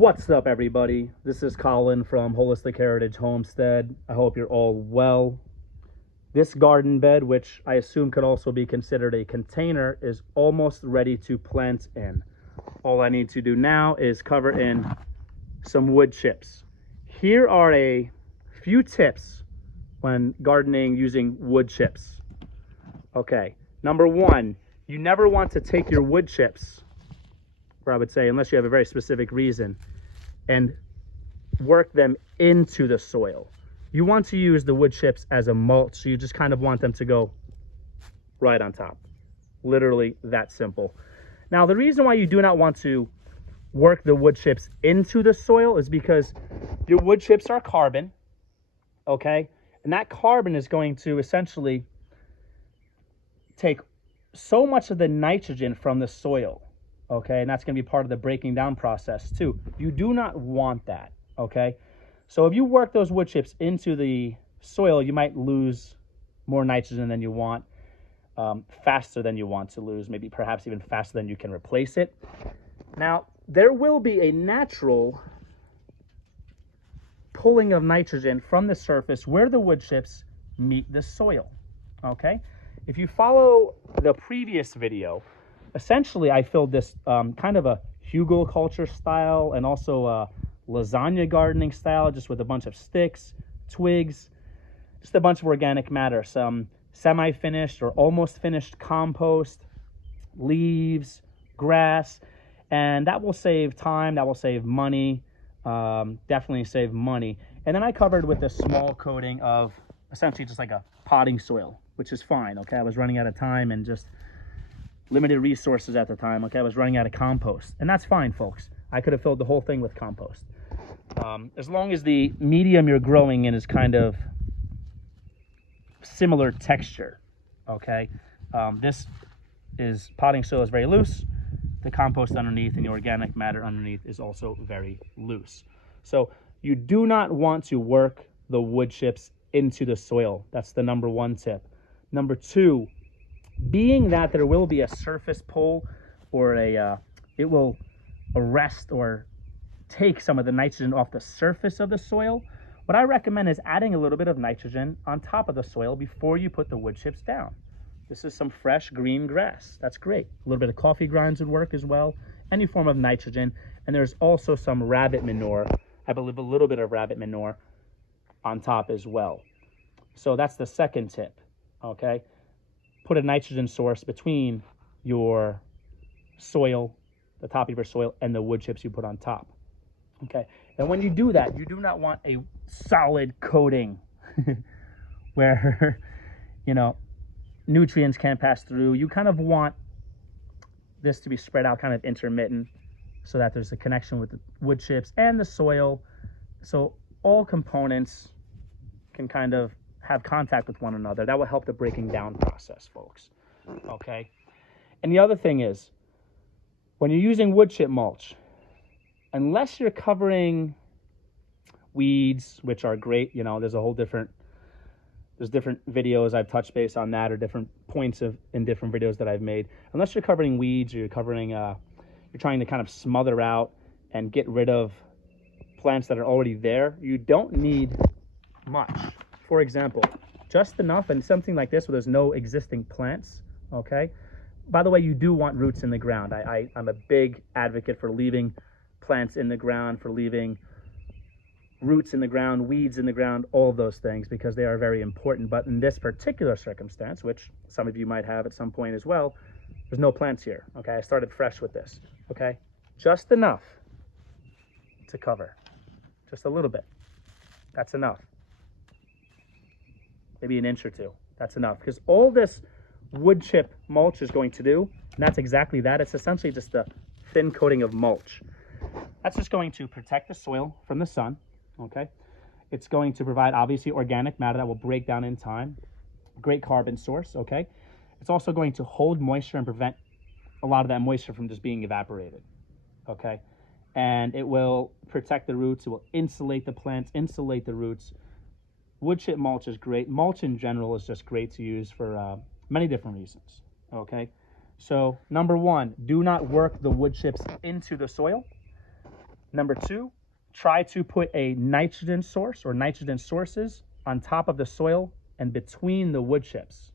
What's up, everybody? This is Colin from Holistic Heritage Homestead. I hope you're all well. This garden bed, which I assume could also be considered a container, is almost ready to plant in. All I need to do now is cover in some wood chips. Here are a few tips when gardening using wood chips. Okay, number one, you never want to take your wood chips, or I would say, unless you have a very specific reason, and work them into the soil. You want to use the wood chips as a mulch, so you just kind of want them to go right on top. Literally that simple. Now, the reason why you do not want to work the wood chips into the soil is because your wood chips are carbon, okay? And that carbon is going to essentially take so much of the nitrogen from the soil, okay? And that's going to be part of the breaking down process too. You do not want that, okay? So if you work those wood chips into the soil, you might lose more nitrogen than you want, faster than you want to lose, maybe perhaps even faster than you can replace it. Now, there will be a natural pulling of nitrogen from the surface where the wood chips meet the soil, okay? If you follow the previous video, essentially I filled this kind of a hugelkultur style and also a lasagna gardening style, just with a bunch of sticks, twigs, just a bunch of organic matter, some semi-finished or almost finished compost, leaves, grass, and that will save time, that will save money, definitely save money. And then I covered with a small coating of essentially just like a potting soil, which is fine, okay? I was running out of time and just limited resources at the time, okay? I was running out of compost, and that's fine, folks. I could have filled the whole thing with compost. As long as the medium you're growing in is kind of similar texture, okay? This is potting soil is very loose. The compost underneath and the organic matter underneath is also very loose. So you do not want to work the wood chips into the soil. That's the number one tip. Number two, being that there will be a surface pull or it will arrest or take some of the nitrogen off the surface of the soil, what I recommend is adding a little bit of nitrogen on top of the soil before you put the wood chips down. This is some fresh green grass. That's great. A little bit of coffee grinds would work as well. Any form of nitrogen. And there's also some rabbit manure. I believe a little bit of rabbit manure on top as well. So that's the second tip, okay? Put a nitrogen source between your soil, the top of your soil, and the wood chips you put on top, okay? And when you do that, you do not want a solid coating where, you know, nutrients can't pass through. You kind of want this to be spread out kind of intermittent so that there's a connection with the wood chips and the soil, so all components can kind of have contact with one another. That will help the breaking down process, folks, okay? And the other thing is, when you're using wood chip mulch, unless you're covering weeds, which are great, you know, there's different videos I've touched base on that, or different points in different videos that I've made. Unless you're covering weeds, or you're trying to kind of smother out and get rid of plants that are already there, you don't need much. For example, just enough, and something like this where there's no existing plants, okay? By the way, you do want roots in the ground. I'm a big advocate for leaving plants in the ground, for leaving roots in the ground, weeds in the ground, all of those things, because they are very important. But in this particular circumstance, which some of you might have at some point as well, there's no plants here, okay? I started fresh with this, okay? Just enough to cover, just a little bit. That's enough. Maybe an inch or two, that's enough. Because all this wood chip mulch is going to do, and that's exactly that, it's essentially just a thin coating of mulch. That's just going to protect the soil from the sun, okay? It's going to provide, obviously, organic matter that will break down in time. Great carbon source, okay? It's also going to hold moisture and prevent a lot of that moisture from just being evaporated, okay? And it will protect the roots. It will insulate the plants, insulate the roots. Wood chip mulch is great. Mulch in general is just great to use for many different reasons, okay? So number one, do not work the wood chips into the soil. Number 2, try to put a nitrogen source or nitrogen sources on top of the soil and between the wood chips.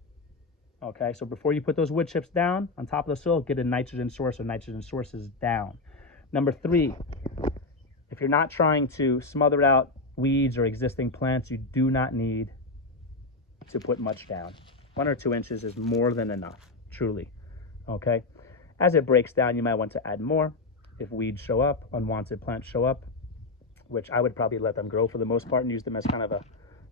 Okay, so before you put those wood chips down on top of the soil, get a nitrogen source or nitrogen sources down. Number 3, if you're not trying to smother out weeds or existing plants, you do not need to put much down. 1 or 2 inches is more than enough, truly. Okay, as it breaks down, you might want to add more. If weeds show up, unwanted plants show up, which I would probably let them grow for the most part and use them as kind of a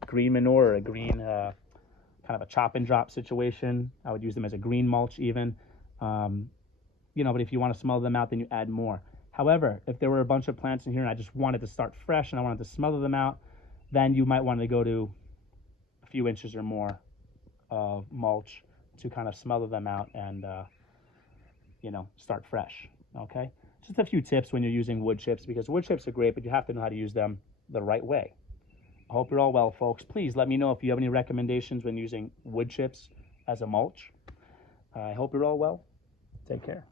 green manure or a green kind of a chop and drop situation. I would use them as a green mulch even. You know, but if you want to smother them out, then you add more. However, if there were a bunch of plants in here and I just wanted to start fresh and I wanted to smother them out, then you might want to go to a few inches or more of mulch to kind of smother them out and, you know, start fresh, okay? Just a few tips when you're using wood chips, because wood chips are great, but you have to know how to use them the right way. I hope you're all well, folks. Please let me know if you have any recommendations when using wood chips as a mulch. I hope you're all well. Take care.